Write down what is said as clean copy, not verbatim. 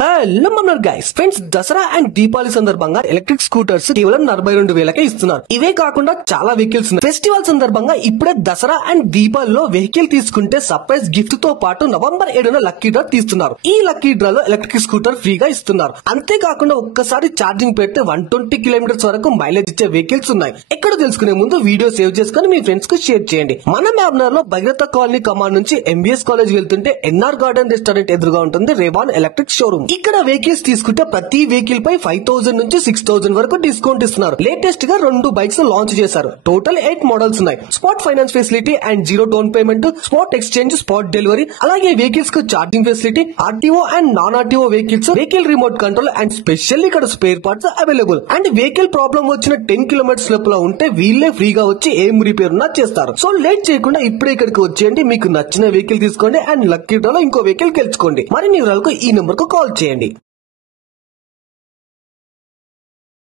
Hello మమ్మల్ని guys friends, Dasara and Deepavali సందర్భంగా electric scooters కేవలం 42,000కే ఇస్తున్నారు. ఇవే కాకుండా చాలా వెహికల్స్ ఉన్నాయి. ఫెస్టివల్ సందర్భంగా ఇప్పుడే దసరా అండ్ దీపావళిలో వెహికల్ తీసుకుంటే సర్ప్రైజ్ గిఫ్ట్ తో పాటు నవంబర్ 7న లక్కీ డ్రా తీస్తున్నారు. ఈ లక్కీ డ్రాలో ఎలక్ట్రిక్ స్కూటర్ ఫ్రీగా ఇస్తున్నారు. అంతేకాకుండా ఒక్కసారి ఛార్జింగ్ పెడితే 120 కిలోమీటర్స్ వరకు మైలేజ్ ఇచ్చే వెహికల్స్ ఉన్నాయి. ఎక్కడ తెలుసుకునే ముందు వీడియో సేవ్ చేసుకుని మీ ఫ్రెండ్స్ కు షేర్ చేయండి. మన మ్యాబ్నర్ లో భగీరథ కాలనీ కమాండ్ నుంచి ఎంబీఎస్ కాలేజ్ వెళ్తుంటే ఎన్ఆర్ గార్డెన్ రెస్టారెంట్ ఎదురుగా ఉంటుంది రేవాన్ ఎలక్ట్రిక్ షోరూమ్. ఇక్కడ వెహికల్స్ తీసుకుంటే ప్రతి వెహికల్ పై 5,000 నుంచి 6,000 వరకు డిస్కౌంట్ ఇస్తున్నారు. లేటెస్ట్ గా 2 బైక్స్ లాంచ్ చేశారు. టోటల్ 8 మోడల్స్ ఉన్నాయి. Spot finance facility and 0 down payment, spot exchange, spot delivery, అలాగే వెహికల్స్ కు charging facility, RTO and non RTO vehicles, vehicle remote control and special ఇక్కడ spare parts available. And vehicle problem వచ్చిన 10 kilometres లోపల ఉంటే వీళ్ళే ఫ్రీగా వచ్చి ఏం రిపేర్ ఉన్నా చేస్తారు. సో లేట్ చేయకుండా ఇప్పుడే ఇక్కడికి వచ్చేయండి. మీకు నచ్చిన వెహికల్ తీసుకోండి అండ్ లక్కీ డ్రాలో ఇంకో వెహికల్ గెలుచుకోండి. మరిన్ని వివరాలకు ఈ నెంబర్ కు కాల్ చేయండి.